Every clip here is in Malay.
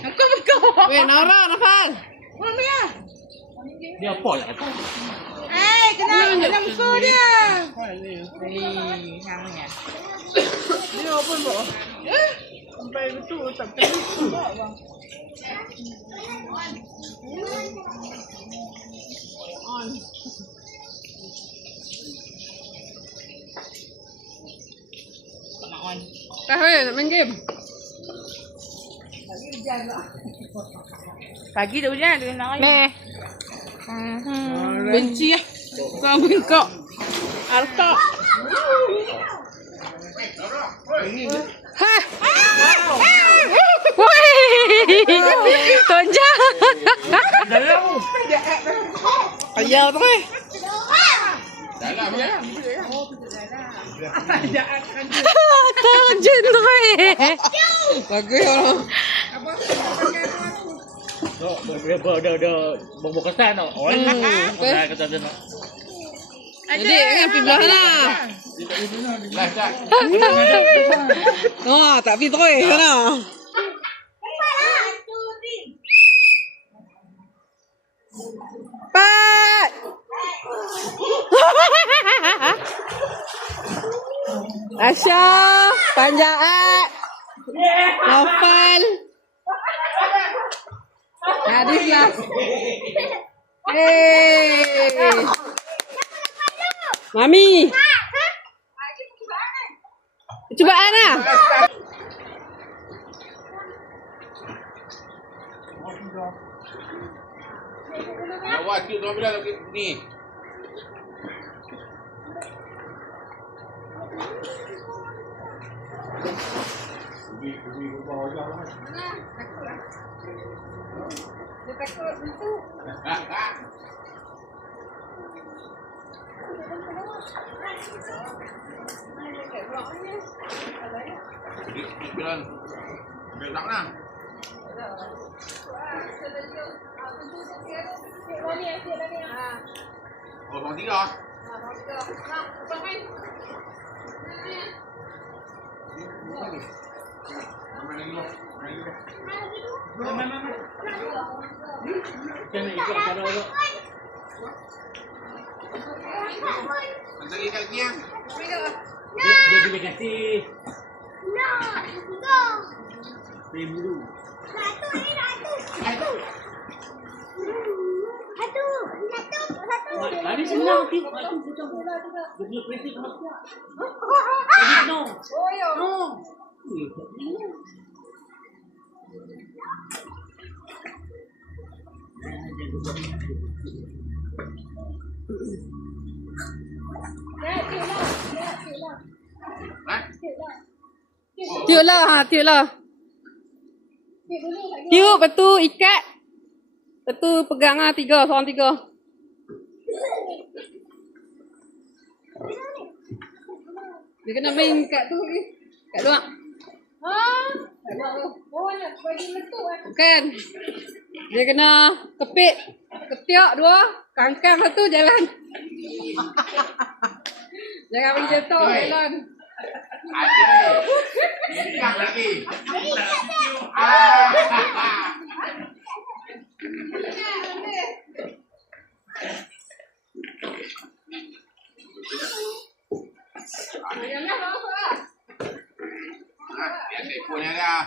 Aku. Weh, Nora, Nafal. Mami ya. Dia apa ya? Kena musuh dia. Dia apa buat? Sampai betul tak kena bang. On. Dah weh, nak main game. Pagi dah hujan, dia nak main. Meh. Benci lah. Kau bengkok. Arta. Hah. Woi. Tonja. Ayah tu eh. Dalam ya. Tonja tu eh. Bagus orang. Dia bau kesan tau. Oh, kata dia nak. Jadi kan pergi belah lah. Dah. Oh, tak pergi terus sana. Pat. Asya, Panjaat. Nafal. Hadis lah. Hey. Mami. Cubaan lah. Awak tu kau bilang ni. Dia takut itu. Bilang. Tak nak. Oh, bang tiga. Jangan ikut cara orang. Nanti ikat kian. Dia boleh kasih. Dulu. Satu. Tadi senang ti. Dia prinsip apa? Tadi no. Oh yo. No. Tiup lah, tiup lah. Tiup, lepas tu ikat. Lepas tu pegang lah tiga, seorang tiga. Dia kena main kat tu ni. Kat luar. Kat luar tu. Oh, nak bagi letup kan? Kan? Dia kena kepit. Ketiak dua. Kangkang satu jalan. Jangan bagi jatuh jalan. Ada. Ikat lagi. Biasa punya dah.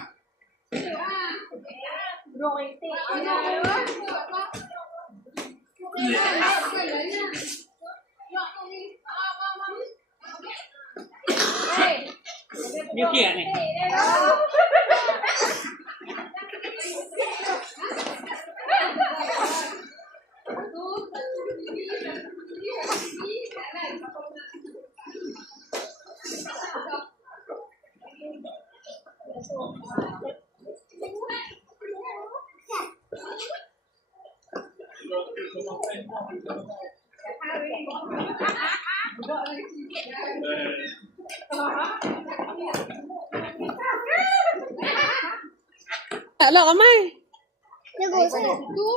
Ni okey ni. Tak lah ramai. Dia gosok tu.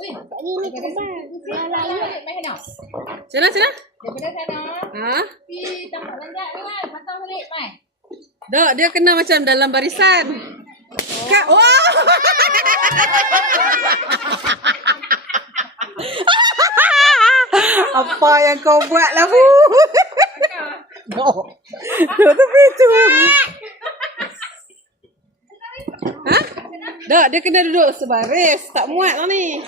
Weh, tak ni ni terbang. Dia lalu main dah. Sana, sana. Daripada sana. Ha? Pergi tempat lanjak tu kan. Patang balik main. Dok, dia kena macam dalam barisan. Kak, wah. Apa yang kau buat lah, Bu? Duduk tepi tu. Ha? Tak, dia kena duduk sebaris. Tak muat lah ni.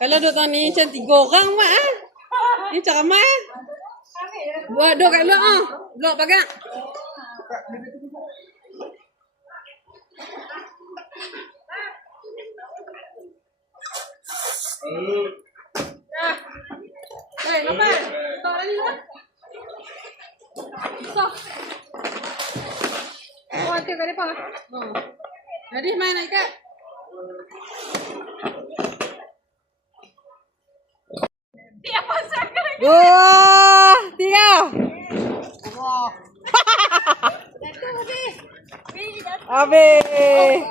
Kalau duduk tahun ni macam 3 orang muat ah. Ni macam ramai ah. Buat duduk kat luar ah. Luar pakai. Hey, Nopan. Tak lagi lah. So. Oh, hati kat depan. Jadi main nak ikat. Dia pasal ke? 2, 3. Habis.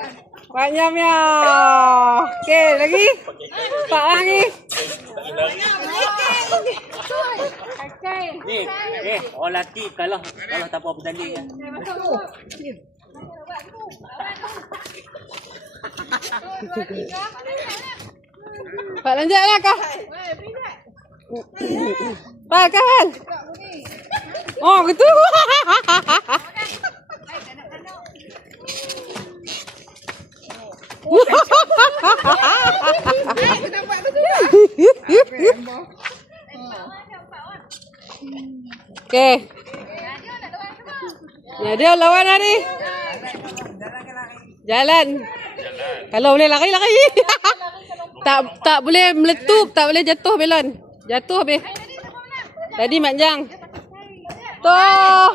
Banyak miau. Okey, lagi. 4 lagi. Orang lelaki kalau tak apa bertanding kan. Pak lanjut lah kau. Pak kau. Oh, gitu. Okey. Ya dia lawan hari. Jalan. Kalau boleh lari. tak boleh meletup, tak boleh jatuh belon. Jatuh habis. Tadi panjang. Tuh.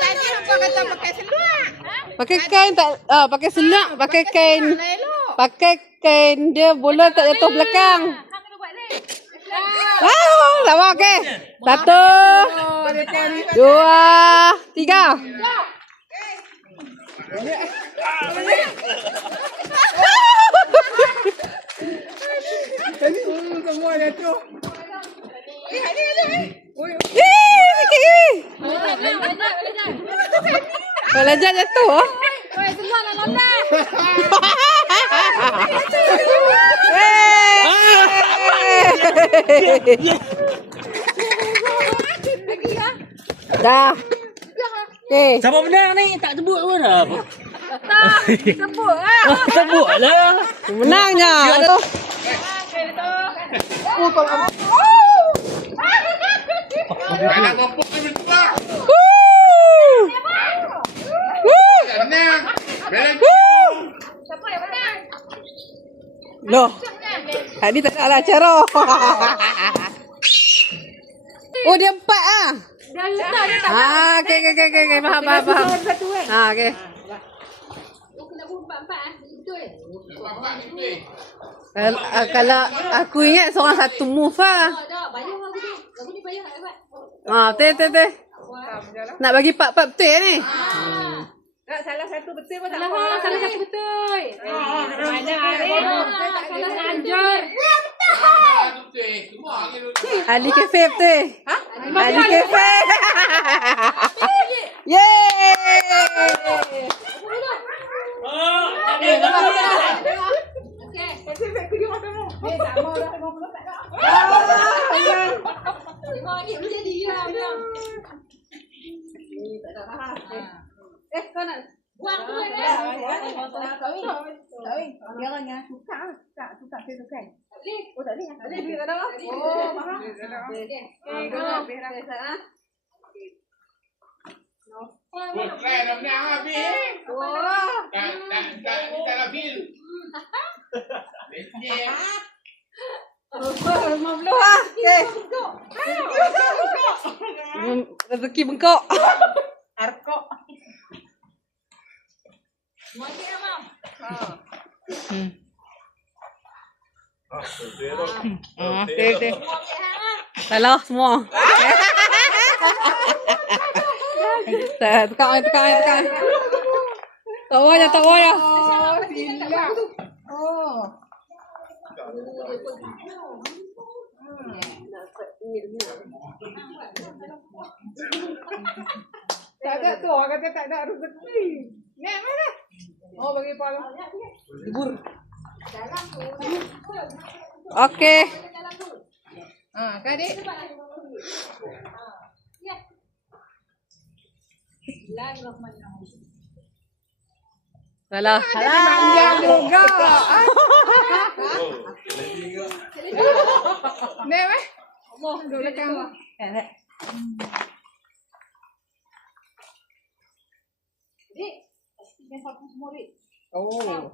Tadi hampa kata pakai seluar. Pakai kain tak pakai seluar, pakai kain. Pakai kain dia bola tak jatuh belakang. Sama okey. 1 2 3. Semua jatuh. Belajar jatuh ah. Oi, semua nak lompat. Dah. Okey. Siapa menang ni? Tak sebut pun apa. Sebut ah. Sebut lah. Menangnya. Siapa yang menang? Loh. Tadi tak ada acara. Oh dia 4 ah. Dah letak dia tak. Okey. Faham. Satu kan. Okey. Oh, kena buat 4-4 betul. Kalau aku ingat seorang satu move lah. Tak, bayar aku tu. Aku ni bayar tak dapat. Betul. Nak bagi part-part betul ni. Salah satu betul pun tak Salah apa. salah satu betul. Banyak hari. Salah anjur. Ali Cafe betul. Ali Cafe. Yeay. Kasi saya pergi makan mu. Tak mau dah 50 tak ada. Ini menjadi lah. Kau nak Buang tu kan. Dia orangnya suka saya suka. Oh tak boleh. Tak boleh duit tak ada. Oh, mahal. Try dah menang habis. Tak nak bil. Leceh. 50 lah. Okey. Rezeki bengkok. Arkok. Mati apa? Okey. Salah semua. Tekan. Tak boleh. Oh, silap. Oh. Tak ada tu, orang kata tak ada rezeki. Nak mana? Oh, bagi pala. Okey. Ah, kan adik? Salah. Panjang juga. Ni meh. Duduk belakang. Oh.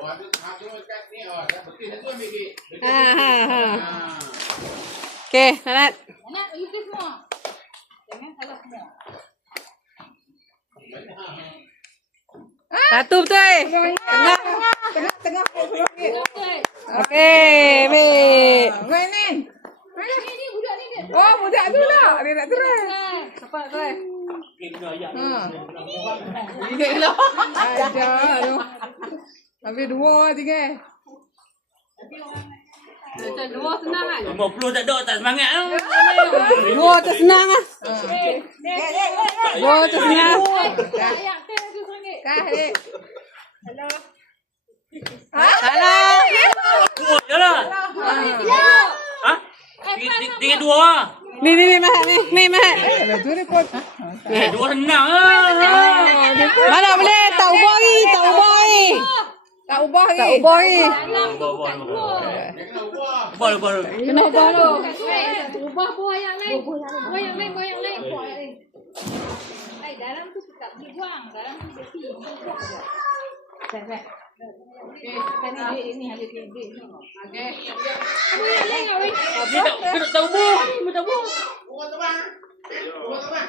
Oh, ada kat ni. Oh, dah betul tu ambil bib. Ha. Okey, Nanat. Anak, itu semua. Jangan salah semua. Satu betul. Tengah. Tengah. Okey, baik. Main ni. Ni budak ni dia. Oh, budak tu lah. Dia nak try. Siapa nak try? Ajar tu. Habis 2, 3. Macam dua senang kan? 50 tak ada, tak semangat tu. Dua tu senang lah. Dua tu senang. Ayah, teh tu RM1. Kah, dek. Salah. Dua je lah. Ha? Tiga dua. Ni Mahat ni. Ni Mahat. Tu ni pun. Dua senang lah. Mana boleh? Tak ubah lagi. Tak ubah lagi. Tak ubah lagi. Tak ubah lagi. Bol. Kena ubah tu. Ubah buah yang lain. Buah yang lain. Dalam tu tak boleh buang. Dalam tu bersih. Ini ada duit. Okey. Buah yang lain awak. Kita tak ubah. Kita ubah. Buat tu bang. Buat tu bang.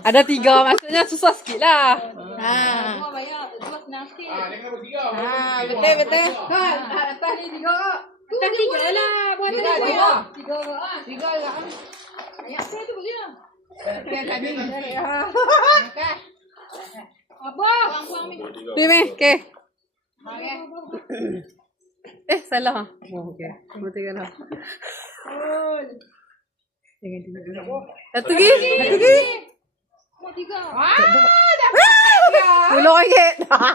Ada 3 maksudnya susah sikit lah. Buah bayar. Buah senang sikit. Dia kena bertiga. Betul. Kan, atas ni 3. Bukan 3 lah. Buah Tiga. tadi. 3. 3 lah. Ayah saya tu boleh lah. Yang tadi. Okey. Abah. Buang ni. Ni. Okey. Okey. Salah. Oh, okey. Betul kan? Satu lagi. Buah 3. RM10. RM10 tau.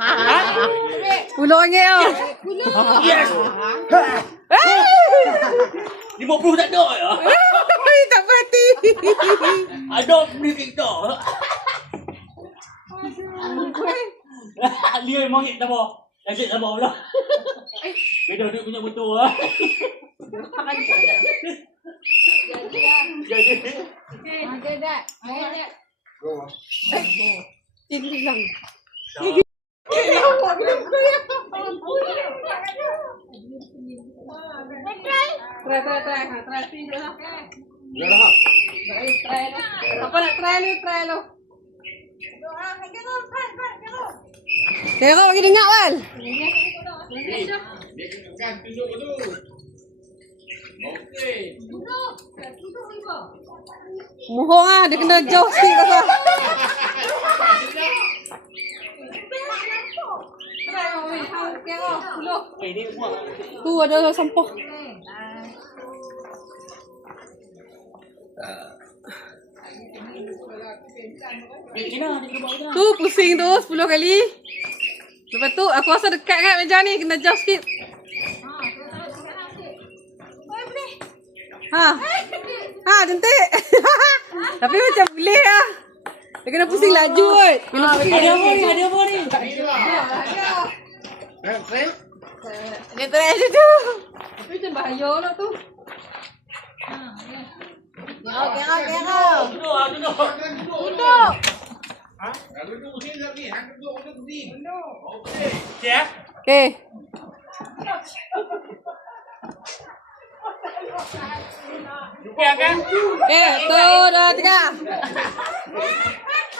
Yes. 50 tak ada ya. Tak berhati. Ada beli TikTok. Dia mangit sabar. Asyik sabar pula. Beda duit punya betul lah. Jadi. Okey, dah. Okey. Ini hilang. Try. Sini dulu. Dah dah. Apa nak try ni? Tengok bagi dengar Wal. Dia kena tunjuk tu. Okey. Mohong ah, dia kena jauh sikit kata. Ini semua. Tu ada sampah. Tu pusing tu 10 kali. Lepas tu aku rasa dekat kan meja ni, kena jauh sikit. Ha, cantik. Tapi macam boleh lah. Dia kena pusing laju kot. Kena pusing Ada laju. apa ni? Ini lah. Dia try je tu. Tapi macam bahaya lah tu. Duduk. Ha? Duduk sini tak ni. Hang duduk sini. Okey. Ya. Okay. Ya kan? Okay, 1, 2, 3.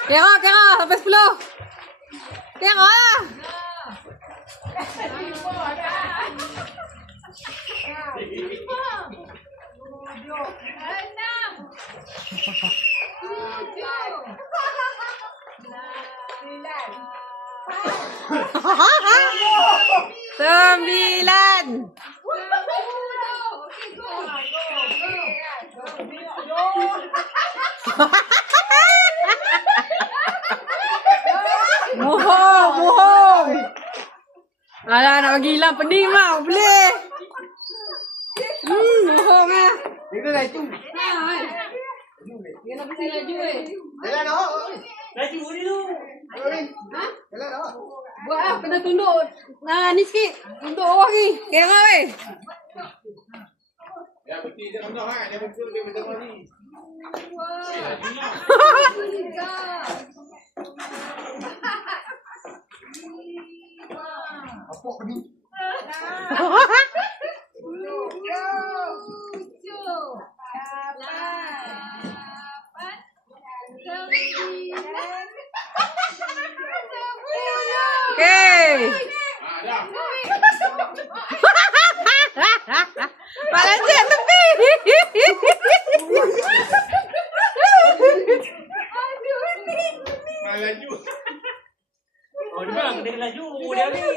Kira sampai 10. Kira lah. Sembilan. Bohong. Alah, nak bagi hilang pening lah. Boleh. Bohong lah. Dia dah itu. Dia nak pasal laju eh. Jalan dah. Laju dulu. Jalan dah. Buat lah, kena tunduk. Ni sikit. Tunduk bawah ni. Kera weh. Ya, betul jangan dah kan. Dia betul dia betul ni. Apa ni? Okay. Dah. Pak Lanjut tepi. Laju. Oh, dia bilang kena laju. Dia ni.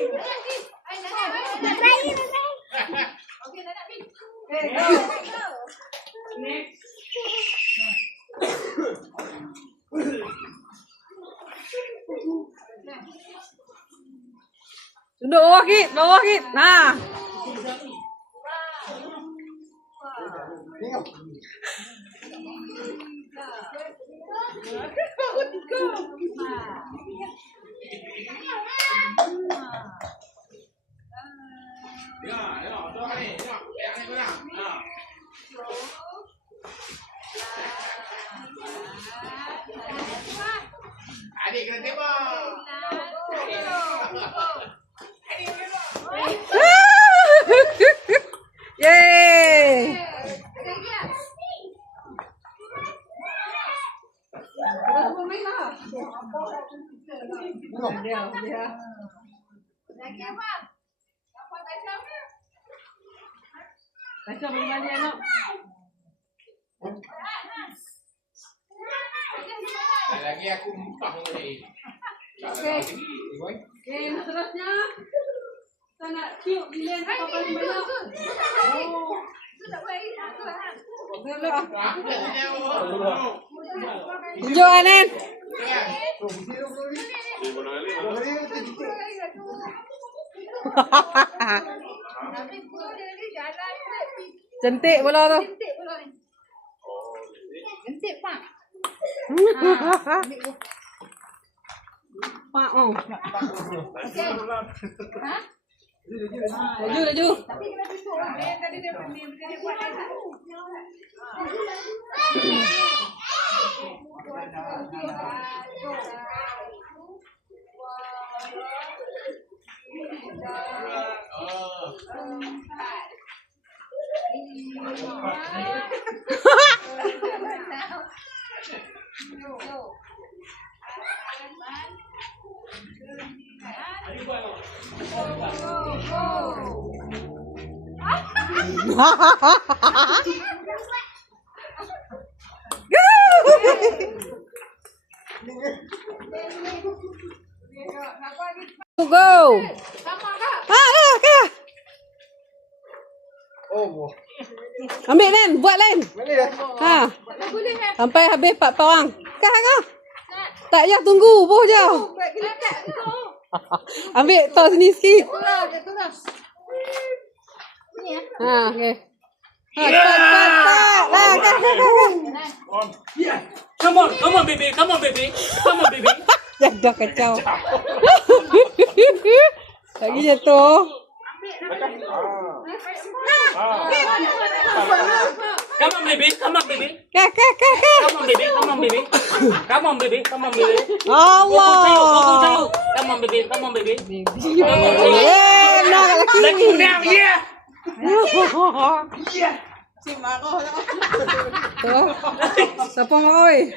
Tunduk bawah sikit. Bawah sikit. Nah. Tengok. Ya, tu ni. Tengok. Yang ni mana? Ha. Adik kena tembak. Yeay. Macam balik anak. Lagi aku empah ni. Okey. Okey, seterusnya kita nak tiup lilin papan banyak. Oh. Tunjuk Anen. Cantik bola tu. Cantik pak. Pak oh. Ha? Laju laju. Tapi kena tutup lah. Tadi dia buat dah. Go. Dah. Oh, Ambil Nen, buat lain. boleh dah. Ha. Sampai habis 4 orang. Kah. Tak payah tunggu, boh je. Ambil tos sini sikit. Ha, okey. Ha, cepat. Lah, kah. Yeah. Come on, baby. Come on, baby. Dah kacau. Lagi jatuh. Come on, baby. Kah. Come on, baby. Allah. Come on, baby. Nak lelaki. Let's go now, yeah. Tu. Siapa marah weh?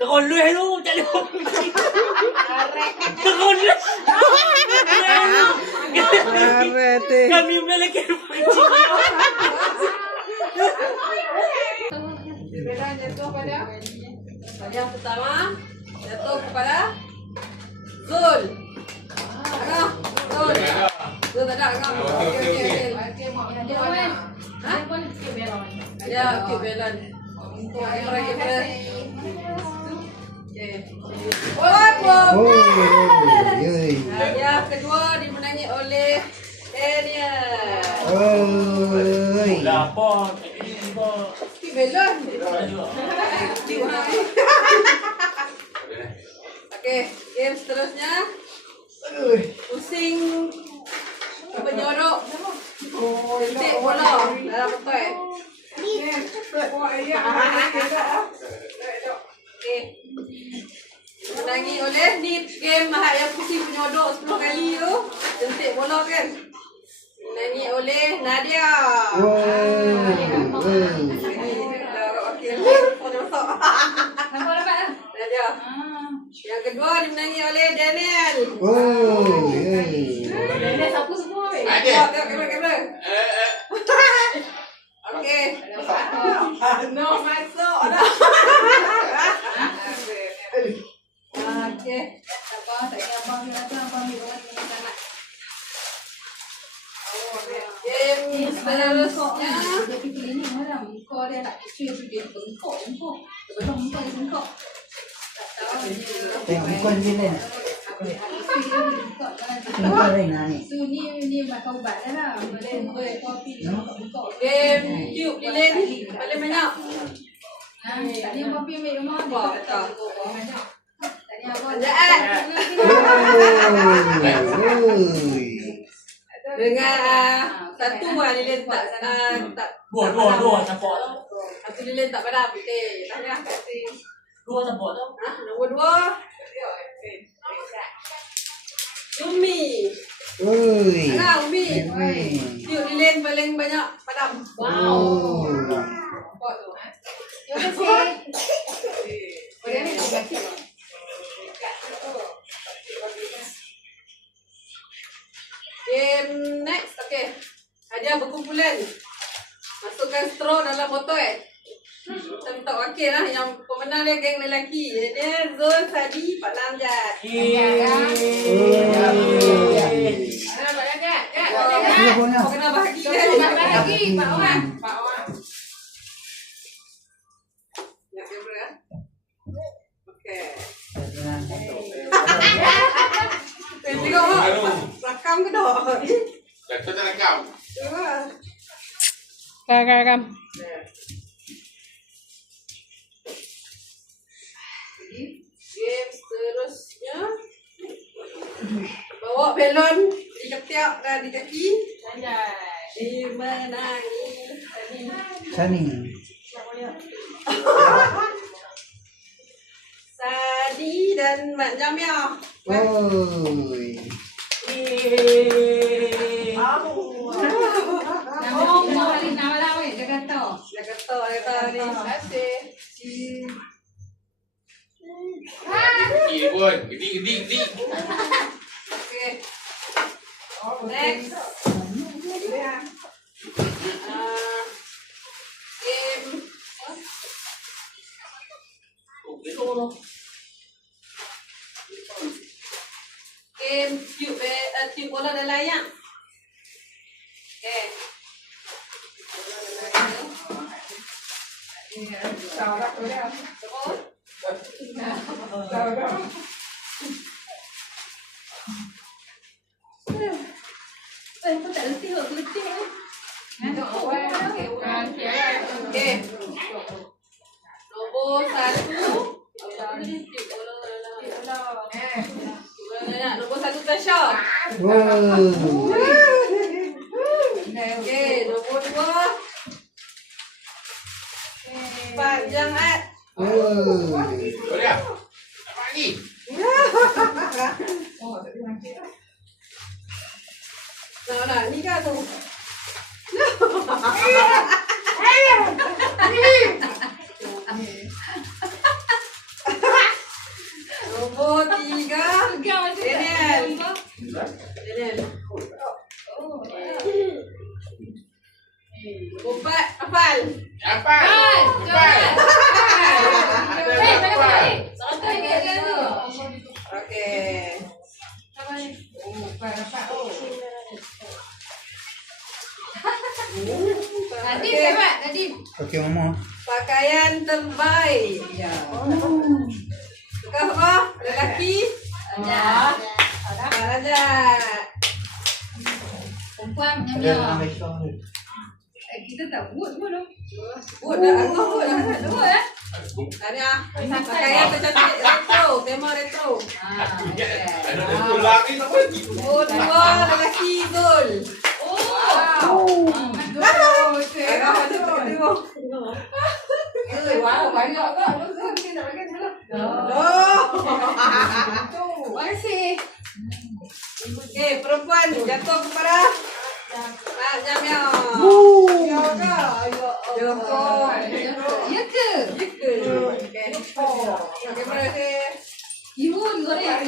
Teroleh tu, tak boleh. Teroleh. Arete. Kami lelaki. Beran jatuh pada yang pertama jatuh kepada Zul. Zul tak ada. Okey. Dia pun sikit merah. Ya, cute balon. Lagi pada. Okey. Wow. Hadiah kedua dimenangi oleh Daniel. Dah apa? Ini apa? Cute balon. Okey, game seterusnya. Pusing penyodok. Jentik bola dalam botol. Okey. Dimenangi oleh ni game mahal yang pusing penyodok 10 kali tu. Jentik bola kan. Dimenangi oleh Nadia. Nadia. Yang kedua dimenangi oleh Daniel. Daniel sapu semua. Tengok kamera. Okey. No masuk dah. Okey. Abang tak ingat abang dia datang, abang dia orang ni tak nak. Game seterusnya. Dia fikir ini orang muka dia tak kecil tu dia bengkok. Sebelum muka dia bengkok. Tak tahu dia. Bukan villain. So ni makan ubat dah lah. Boleh kopi bengkok. Game tube lilin paling banyak. Tadi yang kopi ambil rumah dia. Tadi abang Dengan satu lilin tak Dua support. satu lilin tak padam. Okey, tanya kat sini. Dua support tu. Nombor 2. Umi. Umi. Tube lilin paling banyak padam. Wow. Nampak tu. Terima kasih. Boleh ni terima kasih. Game next. Okey. Hadiah berkumpulan. Masukkan straw dalam botol. Kita minta wakil lah. Yang pemenang dia geng lelaki. Dia Zul, Sadi, Pak Namjad. Kau kena bahagi kan? Pak Wan. Nak kamera. Okey. Tengok mak. Rakam ke tak? Kita tak rakam. Tengok. Rakam. Game seterusnya. Bawa belon di ketiak dan di kaki. Dimenangi. Sani. Sadi dan Mak Jamia. Nama weh, dia kata. Dia kata ni. Terima kasih. Gedi pun. Gedi. Okey. Next. Game. Game tube bola dan layang. Okey. Kau tak letih kau letih. Okey. Nombor 1. Nombor 1 Tasha. Okey, nombor 2. Panjang Ad. Boleh. Apa ni? Nah, ni kan tu. Nombor 3. Daniel. Nombor 4. Afal. Apa? Okey. Nadine siapa? Nadine. Okey, Mama. Pakaian terbaik. Ya. Suka apa? Lelaki? Ya. Raja. Perempuan Ada punya. dalam rekod ni. Kita tak buat dong. Buat dah. Aku buat dah. Dua ya. Tanya. Pakaian tercantik retro. Tema retro. Ada tu lagi tak boleh. Oh, dua lelaki Zul. Wow, banyak tak? Kita nak makan dulu. Masih. Okey, perempuan jatuh kepada Jamia. Joko. Ya ke? Kamera dia. Ibu goreng.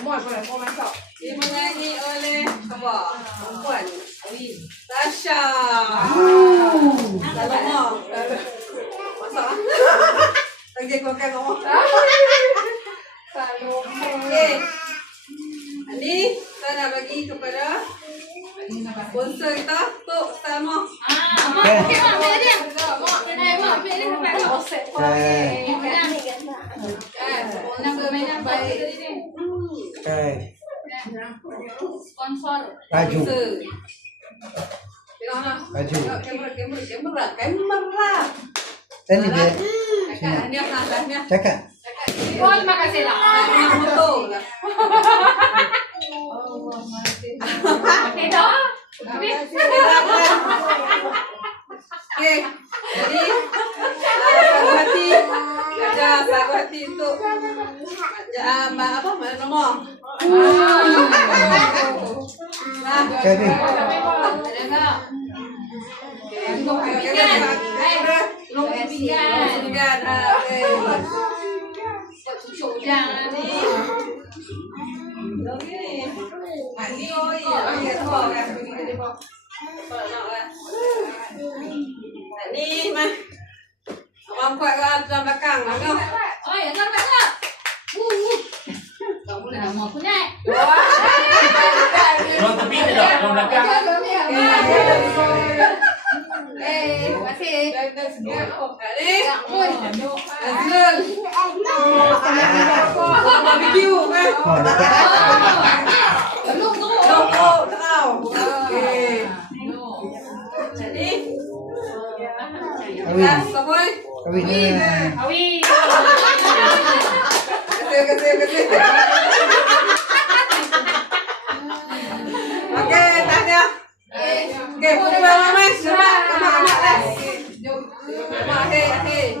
Ibu empat. Dimenyanyi oleh apa? Perempuan. Tasha. Salomon. Masak. Lagi keluarkan kamu. Okey. Ini saya nak bagi kepada sponsor kita Tok Salma. Mak, okey mak, ambil dia. Mak, ambil dia sampai tu. Nak bermain baik. Okay. Sponsor. Baju. Sponsor. Tengoklah. Baju. Kamera. Sini dia. Tahniah lah, tahniah. Cakap. Oh, terima kasih lah. Tahniah foto. Okey dah. Okey. Jadi sagu hati. Ada sagu hati untuk apa? Mana nombor? Kevin. Ada tak? Cucuk jangan ni. Ni mah. Abang kuat ke dalam belakang lah kau. Oh, ya kan tak? Kamu dah mau aku naik. Orang tepi ni dah, orang belakang. Terima kasih. Ni. Azrul. Barbecue kan. Oh, dekat. Belum tu. Loko tahu. Okey. Jadi Kawin. Saboy. Kawin ni. Awi. Kasih. Okey, tahniah. Okey, punya mama selamat. Selamat lah. Selamat hei.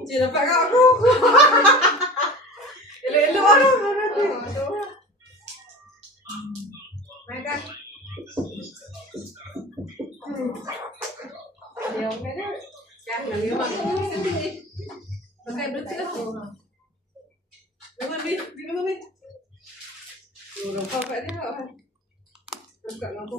Cik dapat kau aku. Elok-elok orang. Mereka. Jangan lewat sini. Pakai bluetooth. Lima minit. Orang apa dia? Buka lampu.